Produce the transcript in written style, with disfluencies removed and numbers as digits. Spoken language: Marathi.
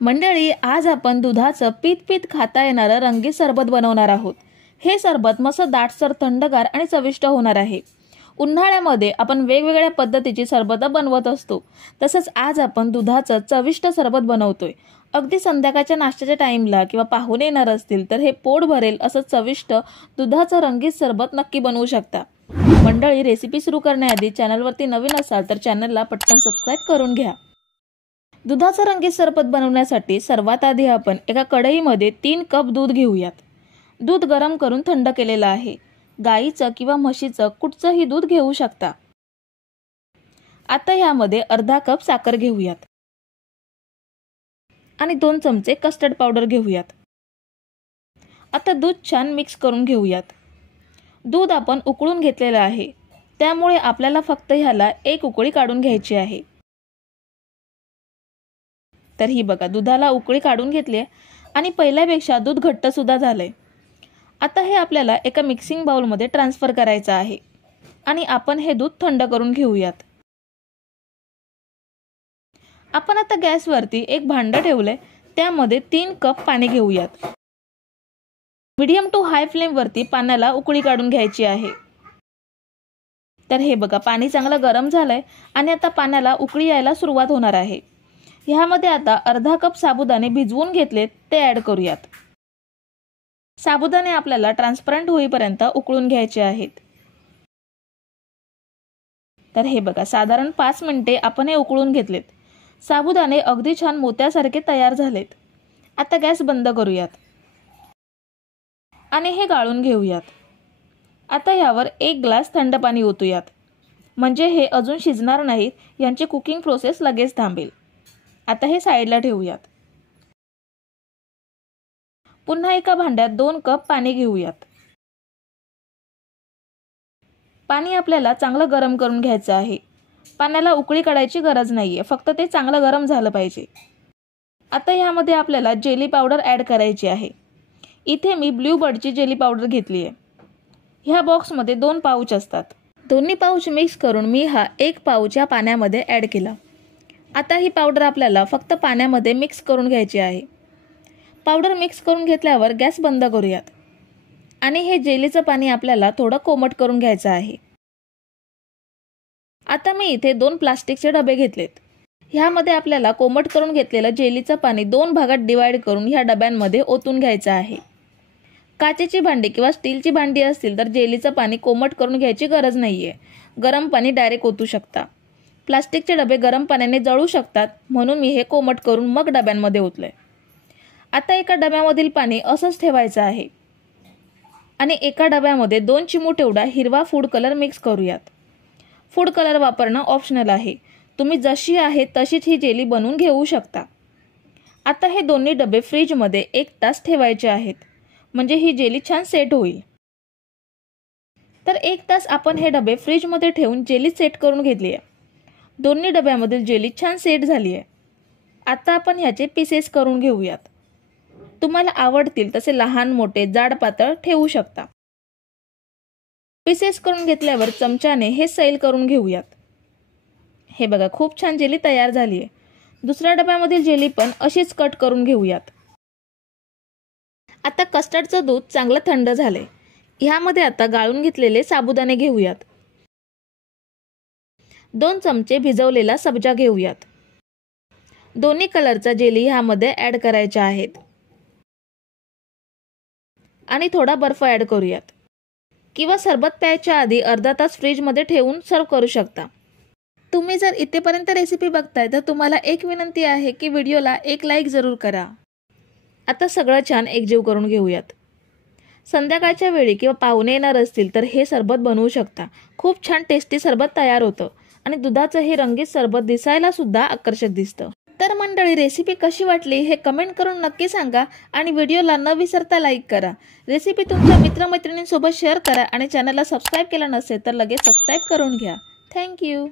मंडळी, आज आपण दुधाचं पीत खाता येणारं रंगीत सरबत बनवणार आहोत। हे सरबत मस्त दाटसर, थंडगार आणि चविष्ट होणार आहे। उन्हाळ्यामध्ये आपण वेगवेगळ्या पद्धतीची सरबत बनवत असतो, तसंच आज आपण दुधाचं चविष्ट सरबत बनवतोय। अगदी संध्याकाळच्या नाश्त्याच्या टाइमला किंवा पाहुणे येणार असतील तर हे पोट भरेल असं चविष्ट दुधाचं रंगीत सरबत नक्की बनवू शकता। मंडळी, रेसिपी सुरू करण्याआधी चॅनलवरती नवीन असाल तर चॅनलला पटकन सबस्क्राइब करून घ्या। दुधाचं रंगीत सरबत बनवण्यासाठी सर्वात आधी आपण एका कढईमध्ये 3 कप दूध घेऊयात। दूध गरम करून थंड केलेलं आहे। गाईचं किंवा म्हशीचं कुठचंही दूध घेऊ शकता। आता यामध्ये अर्धा कप साखर घेऊयात आणि 2 चमचे कस्टर्ड पावडर घेऊयात। आता दूध छान मिक्स करून घेऊयात। दूध आपण उकळून घेतलेलं आहे, त्यामुळे आपल्याला फक्त ह्याला एक उकळी काढून घ्यायची आहे। तर ही बघा, दुधाला उकळी काढून घेतली आणि पहिल्यापेक्षा दूध घट्ट सुद्धा झालंय। आता हे आपल्याला एका मिक्सिंग बाउल मध्ये ट्रान्सफर करायचं आहे आणि आपण हे दूध थंड करून घेऊयात। आपण आता गॅसवरती एक भांडं ठेवलंय, त्यामध्ये 3 कप पाणी घेऊयात। मीडियम टू हाय फ्लेम वरती पाण्याला उकळी काढून घ्यायची आहे। तर हे बघा, पाणी चांगलं गरम झालंय आणि आता पाण्याला उकळी यायला सुरुवात होणार आहे। ह्यामध्ये आता अर्धा कप साबुदाणे भिजवून घेतलेत ते ऍड करूयात। साबुदाणे आपल्याला ट्रान्सपरंट होईपर्यंत उकळून घ्यायचे आहेत। तर हे बघा, साधारण 5 मिनिटे आपण हे उकळून घेतलेत। साबुदाणे अगदी छान मोत्यासारखे तयार झालेत। आता गॅस बंद करूयात आणि हे गाळून घेऊयात। आता यावर 1 ग्लास थंड पाणी ओतूयात, म्हणजे हे अजून शिजणार नाहीत, यांची कुकिंग प्रोसेस लगेच थांबेल। आता हे साईडला ठेवूयात। पुन्हा एका भांड्यात 2 कप पाणी घेऊयात। पाणी आपल्याला चांगलं गरम करून घ्यायचं आहे। पाण्याला उकळी काढायची गरज नाहीये, फक्त ते चांगलं गरम झालं पाहिजे। आता यामध्ये आपल्याला जेली पावडर ऍड करायची आहे। इथे मी ब्लू बर्डची जेली पावडर घेतली आहे। ह्या बॉक्समध्ये 2 पाउच असतात। दोन्ही पाउच मिक्स करून मी हा 1 पाउच या पाण्यामध्ये ऍड केला। आता ही पावडर आपल्याला फक्त पाण्यामध्ये मिक्स करून घ्यायची आहे। पावडर मिक्स करून घेतल्यावर गॅस बंद करूयात आणि हे जेलीचं पाणी आपल्याला थोडं कोमट करून घ्यायचं आहे। आता मी इथे 2 प्लास्टिकचे डबे घेतलेत। ह्यामध्ये आपल्याला कोमट करून घेतलेलं जेलीचं पाणी 2 भागात डिवाइड करून ह्या डब्यांमध्ये ओतून घ्यायचं आहे। काचेची भांडी किंवा स्टीलची भांडी असतील तर जेलीचं पाणी कोमट करून घ्यायची गरज नाहीये, गरम पाणी डायरेक्ट ओतू शकता। प्लास्टिकचे डबे गरम पाण्याने जळू शकतात, म्हणून मी हे कोमट करून मग डब्यांमध्ये ओतलंय। आता एका डब्यामधील पाणी असंच ठेवायचं आहे आणि एका डब्यामध्ये 2 चिमूट एवढा हिरवा फूड कलर मिक्स करूयात। फूड कलर वापरणं ऑप्शनल आहे, तुम्ही जशी आहे तशीच ही जेली बनवून घेऊ शकता। आता हे दोन्ही डबे फ्रीजमध्ये 1 तास ठेवायचे आहेत, म्हणजे ही जेली छान सेट होईल। तर 1 तास आपण हे डबे फ्रीजमध्ये ठेवून जेली सेट करून घेतली आहे। दोन्ही डब्यामधील जेली छान सेट झाली आहे। आता आपण ह्याचे पीसेस करून घेऊयात। तुम्हाला आवडतील तसे लहान मोठे जाड पातळ ठेवू शकता। पीसेस करून घेतल्यावर चमच्याने हे सैल करून घेऊयात। हे बघा, खूप छान जेली तयार झाली आहे। दुसऱ्या डब्यामधील जेली पण अशीच कट करून घेऊयात। आता कस्टर्डचं दूध चांगलं थंड झालंय। ह्यामध्ये आता गाळून घेतलेले साबुदाणे घेऊयात। 2 चमचे भिजवलेला सब्जा घेऊयात। दोन्ही कलरचा जेली ह्यामध्ये ऍड करायच्या आहेत आणि थोडा बर्फ ऍड करूयात, किंवा सरबत प्यायच्या आधी अर्धा तास फ्रीजमध्ये ठेवून सर्व करू शकता। तुम्ही जर इथेपर्यंत रेसिपी बघताय तर तुम्हाला एक विनंती आहे की व्हिडिओला एक लाईक जरूर करा। आता सगळं छान एकजीव करून घेऊयात। संध्याकाळच्या वेळी किंवा पाहुणे येणार असतील तर हे सरबत बनवू शकता। खूप छान टेस्टी सरबत तयार होतं आणि दुधाचं हे रंगीत सरबत दिसायला सुद्धा आकर्षक दिसतं। तर मंडळी, रेसिपी कशी वाटली हे कमेंट करून नक्की सांगा आणि व्हिडिओला न विसरता लाईक करा। रेसिपी तुमच्या मित्रमैत्रिणींसोबत शेअर करा आणि चॅनलला सबस्क्राईब केलं नसेल तर लगेच सबस्क्राईब करून घ्या। थँक्यू।